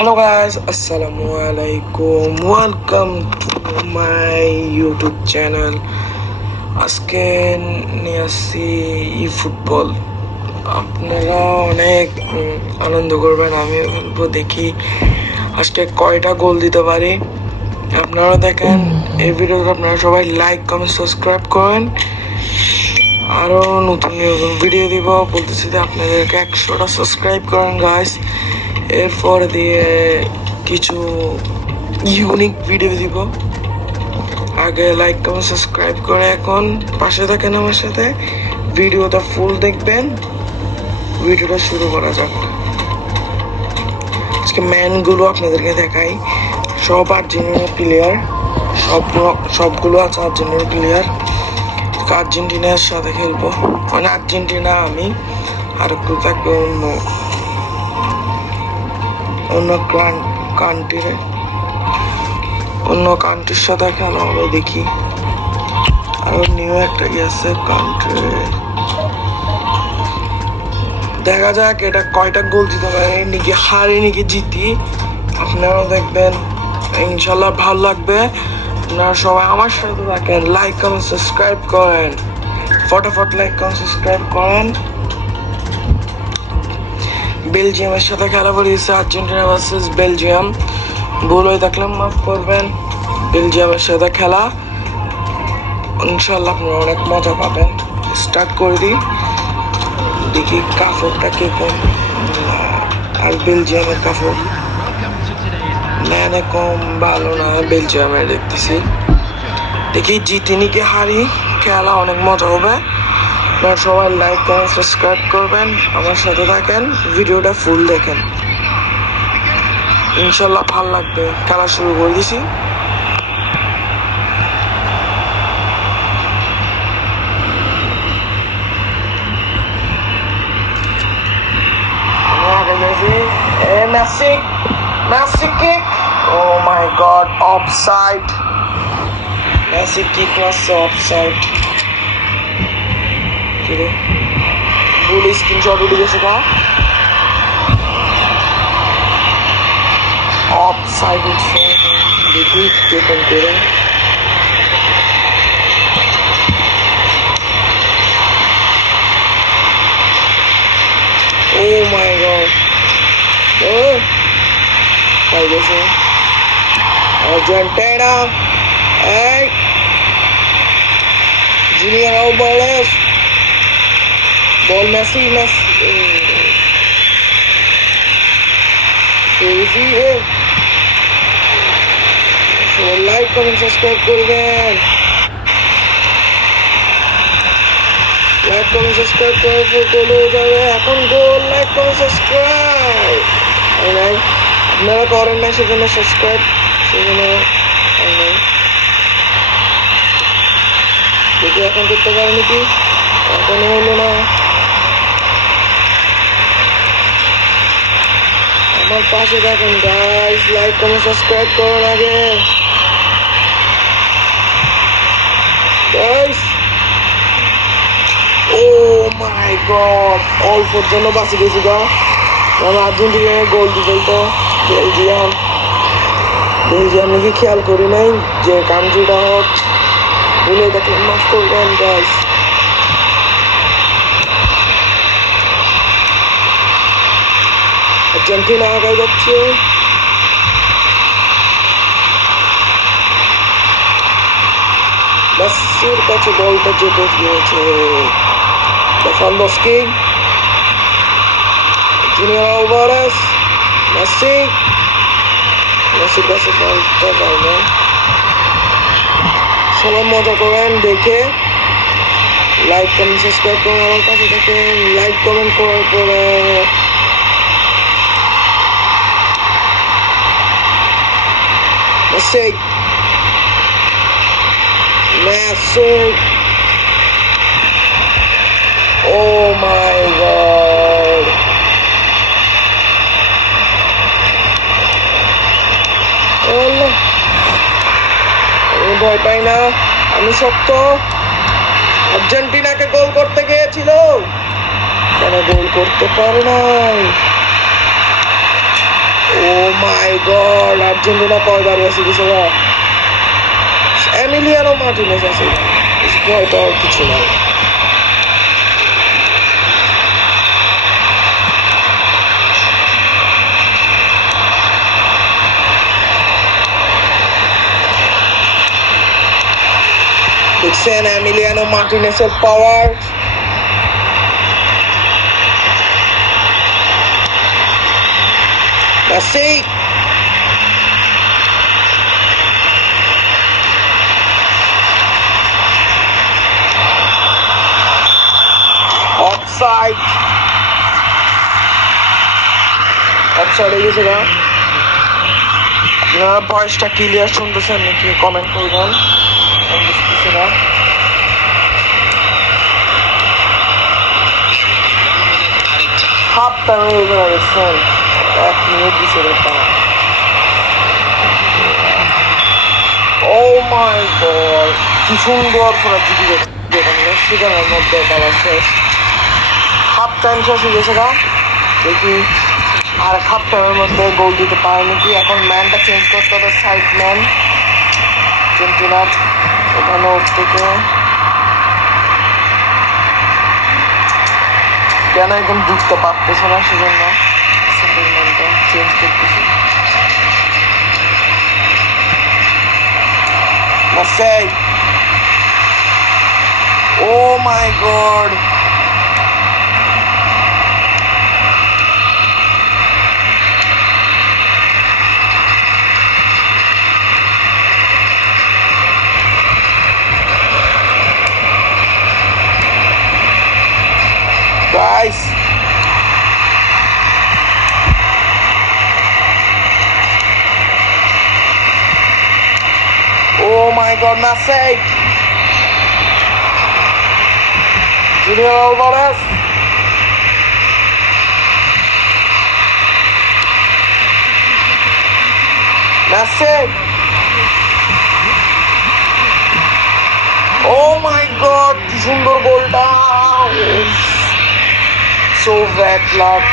Hello guys, Assalamualaikum. Welcome to my YouTube channel. আজকে নিয়ে আসছি ফুটবল। আপনারা অনেক আনন্দ করবেন। আমি বলবো দেখি আজকে কয়টা গোল দিতে পারি। আপনারা দেখেন এই ভিডিওটা, আপনারা সবাই লাইক কমেন্ট সাবস্ক্রাইব করেন। আরও নতুন ভিডিও দিব, বলতেছি যে আপনাদেরকে 100টা সাবস্ক্রাইব করেন গাইস। এরপর দিয়ে কিছু ইউনিক ভিডিও দিব। আগে লাইক কমেন্ট সাবস্ক্রাইব করে এখন পাশে থাকেন আমার সাথে, ভিডিওটা ফুল দেখবেন। ভিডিওটা শুরু করা যাক। আজকে ম্যানগুলো আপনাদেরকে দেখাই। সব আর্জেন্টিনার প্লেয়ার, সবগুলো আছে আর্জেন্টিনার প্লেয়ার। আর্জেন্টিনার সাথে খেলবো, মানে আর্জেন্টিনা আমি, আর একটু থাকবে অন্য কান্ট্রির সাথে খেলা হবে। দেখি আরো নিউ একটা গেছে কান্ট্রি, দেখা যাক এটা কয়টা গোল দিতে পারে, নাকি হারে নাকি জিতি। আপনারাও দেখবেন, ইনশাল্লাহ ভালো লাগবে। আপনারা সবাই আমার সাথে থাকেন, লাইক কমেন্ট সাবস্ক্রাইব করেন, ফটাফট লাইক কমেন্ট সাবস্ক্রাইব করেন। বেলজিয়ামের সাথে খেলা পড়েছে, আর্জেন্টিনা ভার্সেস বেলজিয়াম। ভুল হয়ে থাকলে মাফ করবেন। বেলজিয়ামের সাথে খেলা, ইনশাল্লাহ আপনারা অনেক মজা পাবেন। স্টার্ট করে দিই, দেখি কাপড়টা কে কম। আর বেলজিয়ামের কাপড় মানে কম ভালো না, বেলজিয়ামের দেখতেছি। দেখি জিতি নাকি হারি, খেলা অনেক মজা হবে। আপনারা সবাই লাইক করেন, সাবস্ক্রাইব করবেন, আমার সাথে থাকেন, ভিডিওটা ফুল দেখেন, ইনশাল্লাহ ভালো লাগবে। খেলা শুরু করে দিছি। Messi kick. Oh my god, offside. Messi kick was offside. ভুল স্ক্রিনশট উঠে গেছে না, অফসাইড উঠছে। দেখি কেমন করে ও মাই গড, ও পাই গেছে আর্জেন্টিনা। এই জুনিয়র আলভারেজ, বল মেসি, লাইক কমেন্ট সাবস্ক্রাইব করবেন, লাইক কমেন্ট সাবস্ক্রাইব করে গোল হয়ে যাবে এখন। গোল, লাইক কমেন্ট সাবস্ক্রাইব নাই, আপনারা করেন না সেজন্য সাবস্ক্রাইব, সেজন্য নাই। দেখি এখন করতে পারেনি কি, এখনো হলো না। আমার পাশে থাকুন গাইস, লাইক কমেন্ট সাবস্ক্রাইব করুন আগে গাইস। ও মাই গড, অল্পর জন্য বাঁচি গেছি গা। আর্জেন্টিনায় গোল দিতে তো বেলজিয়াম নাকি খেয়াল করি নাই যে কান্ট্রিটা ভুলে দেখে মাফ করবেন গাইস। আর্জেন্টিনা আগায় যাচ্ছে, মেসির কাছে বলটা যেতে গিয়েছে। লেভানডস্কি, জুনিয়র আলভারেজ, মেসির কাছে বলটা যায় না। সবাই মজা করেন দেখে, লাইক কমেন্ট সাবস্ক্রাইব করেন আমার কাছে থেকে। লাইক কমেন্ট করার পরে Messi. Oh my god. Allah. আমি ভয় পাই না, আমি শক্ত। আর্জেন্টিনাকে গোল করতে গিয়েছিল, কেন গোল করতে পারে নাই। ও মাই গড, আর্জেন্টিনা কয়বার বেশি দিছে গা। এমিলিয়ানো মার্টিনেজ আছে, হয়তো আর কিছু না। দেখছেন এমিলিয়ানো মার্টিনেজের পাওয়ার। মেসি, অফসাইড, অফসাইড হয়ে গেছে না। আপনারা ভয়েসটা ক্লিয়ার শুনতেছেন নাকি কমেন্ট করবেন, বুঝতেছি না। হাফ টাইম হয়ে গেছে, 1 মিনিট দিছে ব্যাপার। ও মাই গড, কি সুন্দর করে জিতে যেতাম সেখানের মধ্যে খেলা শেষ। হাফ টাইম শেষ হয়ে গেছে গা। দেখি আর হাফ টাইমের মধ্যে গোল দিতে পারে নাকি। এখন ম্যানটা চেঞ্জ করতে হবে, সাইড ম্যান আর্জেন্টিনার। এখানে থেকে কেন একদম ঢুকতে পারতেছে না, সেজন্য ম্যানটা চেঞ্জ করতেছে। Marseille. Oh my god. Guys. Oh my god, Marseille. Junior Alvarez. Marseille. Oh my god, কি সুন্দর গোলটা। So bad luck.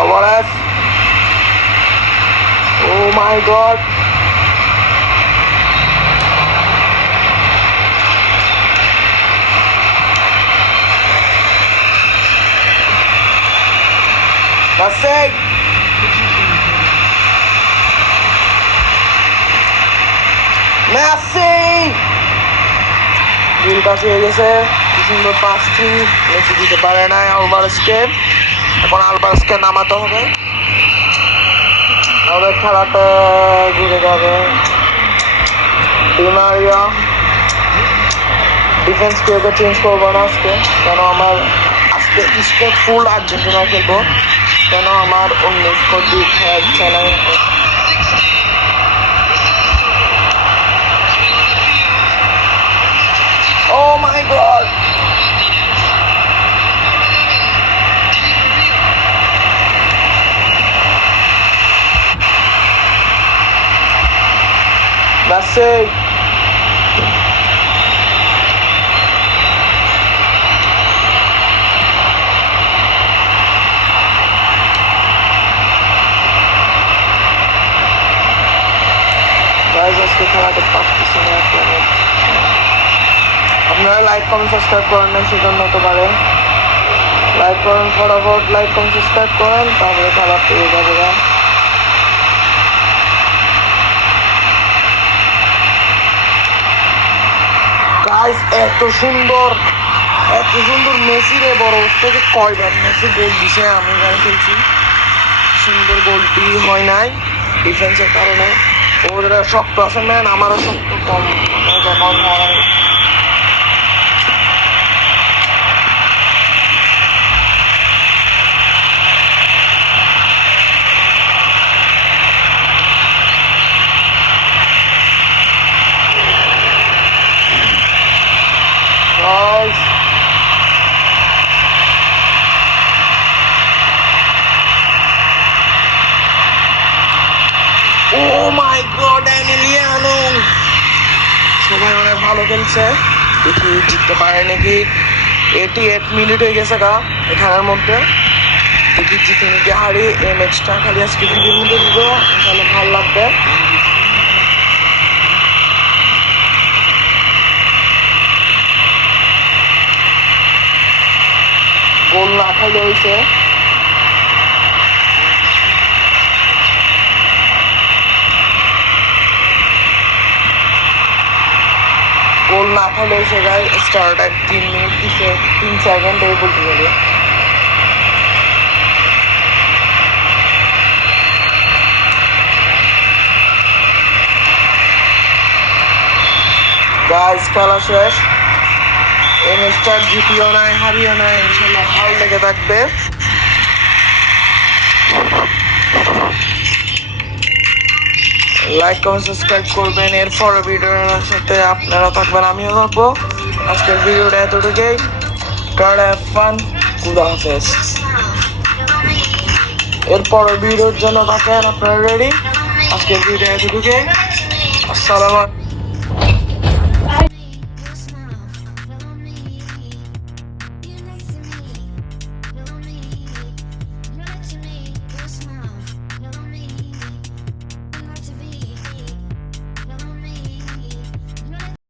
Alvarez. Oh my god. Marseille. Messi. গোলটা পেয়ে গেছে, কি সুন্দর পাসটি। মেসি দিতে পারে না আলভারেজকে। এখন আলভারেজকে নামাতে হবে, আমাদের খেলাটা ঘুরে যাবে। ডি মারিয়া ডিফেন্স কেউকে চেঞ্জ করবো না আজকে, কেন আমার আজকে স্টেপ ফুল আর্জেন্টিনা খেলবো, কেন আমার অন্য স্কোরটি খেলছে না। Oh my god. Messi. Guys, আজকে খেলাতে পারতেছি না। আপনারা লাইক কমেন্ট সাবস্ক্রাইব করেন না, সেজন্য হতে পারে। লাইক করেন, ফটাফট লাইক কমেন্ট সাবস্ক্রাইব করেন, তারপরে খেলা পেয়ে যাবে। গাইস এত সুন্দর মেসি রে, বড় থেকে কয়বার মেসি গোল দিছে। আমি গান খেলছি, সুন্দর গোলটি হয় নাই ডিফেন্সের কারণে। ওরা শক্ত আছে ম্যান, আমারও শক্ত কম। যখন হয় সবাই অনেক ভালো খেলছে, দেখি জিততে পারে নাকি। 88 মিনিট হয়ে গেছে গা এখানের মধ্যে, দেখি জিতে নাকি হারি। এই ম্যাচটা খালি আজকে ভিডিওর মধ্যে দিব, তাহলে ভালো লাগবে। গোল না খাইলে হয়েছে, গোল না খাইলে হয়েছে গাই। স্টার্ট 3 মিনিট দিচ্ছে, 3 সেকেন্ড এই বলতে গেলে। গাইস খেলা শেষ, এই ম্যাচটা জিতিও নাই হারিও নাই, ইনশাল্লাহ ভালো লেগে থাকবে। লাইক কমেন্ট সাবস্ক্রাইব করবেন, এরপর ভিডিওর সাথে আপনারা থাকবেন, আমিও থাকবো। আজকের ভিডিওটা এতটুকুই। ফান, খুদা হাফেজ। এরপর ভিডিওর জন্য থাকেন আপনারা রেডি। আজকের ভিডিও এতটুকুই। আসসালামু আলাইকুম।